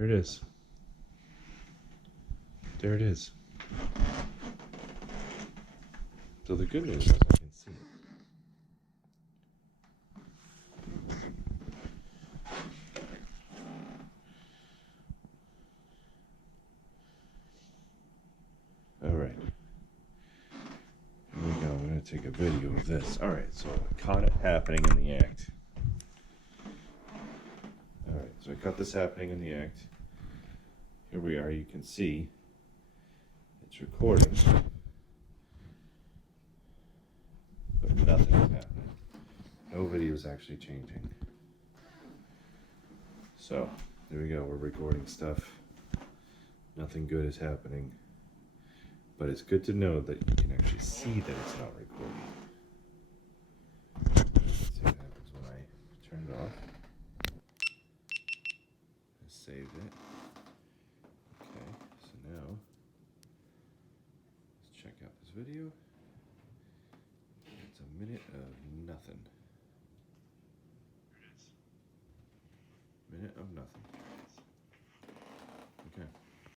Here it is. There it is. So the good news is I can see it. All right. Here we go. I'm going to take a video of this. All right. So I caught it happening in the act. All right. So I caught this happening in the act. Here we are. You can see it's recording, but nothing is happening. No video is actually changing. So there we go. We're recording stuff. Nothing good is happening. But it's good to know that you can actually see that it's not recording. Let's see what happens when I turn it off. I saved it. Okay, so now let's check out this video. It's a minute of nothing. Minute of nothing. Okay.